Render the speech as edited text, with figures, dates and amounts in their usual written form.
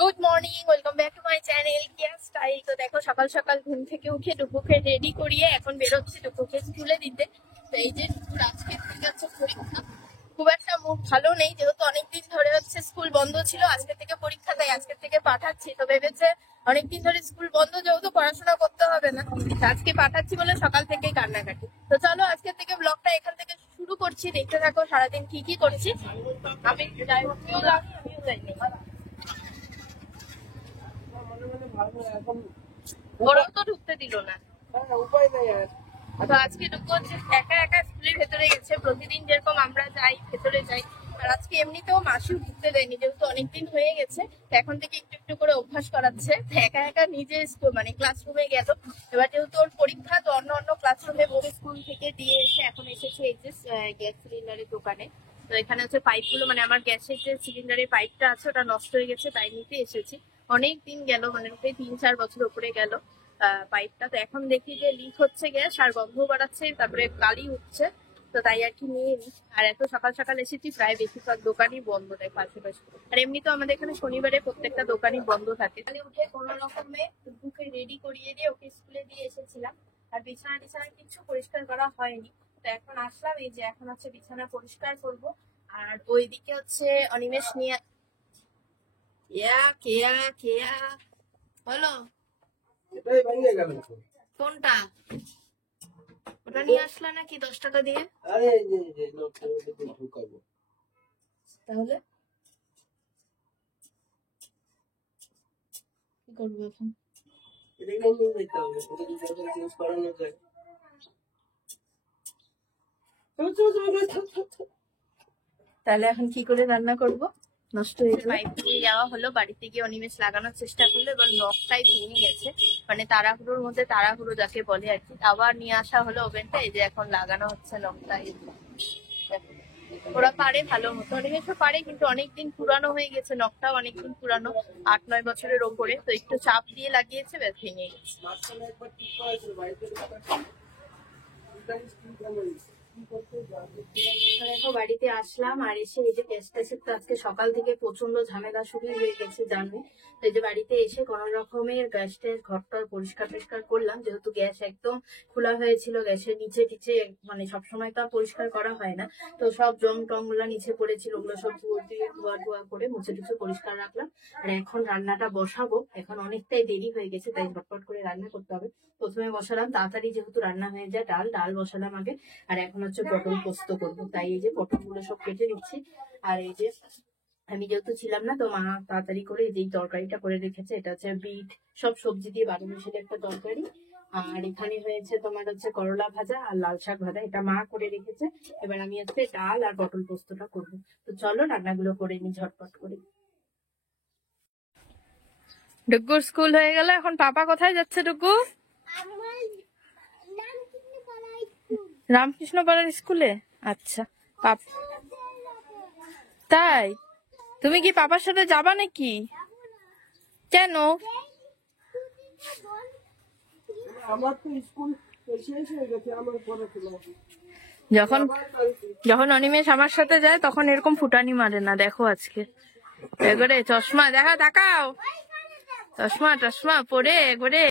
Good morning, welcome back to my channel Keya style. তো দেখো, সকাল সকাল ঘুম থেকে উঠে ডুকুকে রেডি করিয়ে এখন বেরোচ্ছি ডুকুকে স্কুলে দিতে। তো এই যে ডুকুর আজকে থেকে হচ্ছে পরীক্ষা। খুব একটা মুড ভালো নেই, যেহেতু অনেকদিন ধরে হচ্ছে স্কুল বন্ধ ছিল, আজকে থেকে পরীক্ষা, তাই আজকে থেকে পাঠাচ্ছি। তো ভেবেছে অনেকদিন ধরে স্কুল বন্ধ, যেহেতু পড়াশোনা করতে হবে না, আজকে পাঠাচ্ছি বলে সকাল থেকেই কান্নাকাটি। তো চলো আজকে থেকে ব্লগটা এখান থেকে শুরু করছি, দেখতে থাকো সারাদিন কি কি করছি। আমি যাই, আমিও যাইনি, ওরাও তো ঢুকতে দিল না। তো আজকে ঢুকতে হচ্ছে একা একা স্কুলের ভেতরে গেছে। প্রতিদিন যেরকম আমরা যাই, ভেতরে যাই, আর আজকে এমনিতেও মাসিও ঢুকতে দেয়নি, যেহেতু অনেকদিন হয়ে গেছে। তো এখন থেকে একটু একটু করে অভ্যাস করাচ্ছে। একা একা নিজে মানে ক্লাসরুমে গেল। এবার যেহেতু ওর পরীক্ষা, তো অন্য অন্য ক্লাসরুমে বলে স্কুল থেকে দিয়ে এসে এখন এসেছে এই যে গ্যাস সিলিন্ডারের দোকানে। তো এখানে হচ্ছে পাইপগুলো, মানে আমার গ্যাসের যে সিলিন্ডারের পাইপটা আছে ওটা নষ্ট হয়ে গেছে, তাই নিতে এসেছি। অনেক দিন গেল, মানে 3-4 বছর উপরে গেল পাইপটা। তো এখন দেখি যে লিক হচ্ছে গ্যাস, আর গন্ধ বাড়াচ্ছে, তারপরে কালি উঠছে। তো তাই আর কি নিয়ে নি। আর এত সকাল সকাল এসেছি, প্রায় বেশিরভাগ দোকানই বন্ধ থাকে আশেপাশে। আর এমনি তো আমাদের এখানে শনিবারে প্রত্যেকটা দোকানই বন্ধ থাকে। তাহলে উঠে কোনো রকমে বুকে রেডি করিয়ে দিয়ে ওকে স্কুলে দিয়ে এসেছিলাম। আর বিছানা টিছানা কিছু পরিষ্কার করা হয়নি। তো এখন আসলাম, এই যে এখন হচ্ছে বিছানা পরিষ্কার করব। আর ওইদিকে হচ্ছে অনিমেষ নিয়ে কেয়া কেয়া বলো কোনটা, ওটা নিয়ে আসলা নাকি 10 টাকা দিয়ে? তাহলে কি করবো এখন? তাহলে এখন কি করে রান্না করব? নষ্ট হয়ে পাইপ দিয়ে যাওয়া হলো, বাড়িতে গিয়ে অনিমেষ লাগানোর চেষ্টা করলো, এবার নখটাই ভেঙে গেছে। মানে তাড়াহুড়োর মধ্যে তাড়াহুড়ো যাকে বলে আর কি। আবার নিয়ে আসা হলো ওভেনটা, এই যে এখন লাগানো হচ্ছে নখটাই। ওরা পারে ভালো মতো, অনিমেষও পারে, কিন্তু অনেকদিন পুরানো হয়ে গেছে, নখটাও অনেকদিন পুরানো, 8-9 বছরের ওপরে। তো একটু চাপ দিয়ে লাগিয়েছে, ব্যাস ভেঙে গেছে। দেখো বাড়িতে আসলাম, আর এসে এই যে গ্যাসটা তো আজকে সকাল থেকে প্রচন্ড ঝামেলা শুরু হয়ে গেছে জানো। তো এই যে বাড়িতে এসে কোন রকমের গ্যাসটার ঘরটার পরিষ্কার করলাম, যেহেতু গ্যাস একদম খোলা হয়েছিল, গ্যাসের নিচে টিচে মানে সবসময় তো আর পরিষ্কার করা হয় না। তো সব জং টং গুলা নিচে পড়েছিল, ওগুলো সব ধোয়া করে মুছে টুছে পরিষ্কার রাখলাম। আর এখন রান্নাটা বসাবো, এখন অনেকটাই দেরি হয়ে গেছে, তাই ঝটপট করে রান্না করতে হবে। প্রথমে বসালাম তাড়াতাড়ি, যেহেতু রান্না হয়ে যায়, ডাল বসালাম আগে। আর এখন হচ্ছে পটল পোস্ত করবো, তাই এই যে পটলগুলো সব কেটে নিচ্ছি। আর এই যে আমি যেহেতু ছিলাম না, তো মা তাড়াতাড়ি করে এই যে তরকারিটা করে রেখেছে। এটা হচ্ছে বিট সব সবজি দিয়ে 12 মিশালি একটা তরকারি। আর এখানে হয়েছে তোমার হচ্ছে করলা ভাজা আর লাল শাক ভাজা, এটা মা করে রেখেছে। এবার আমি হচ্ছে ডাল আর পটল পোস্তটা করবো। তো চলো রান্নাগুলো করে নি ঝটপট করে। ডুগ্গুর স্কুল হয়ে গেল, এখন পাপা কোথায় যাচ্ছে ডুগ্গু? রামকৃষ্ণ পাড়ার স্কুলে। আচ্ছা, তাই তুমি কি পাপার সাথে যাবা নাকি? কেন? যখন যখন অনিমেষ আমার সাথে যায় তখন এরকম ফুটানি মারে না, দেখো আজকে একবারে চশমা দেখা তাকাও, চশমা টশমা পরে একবারে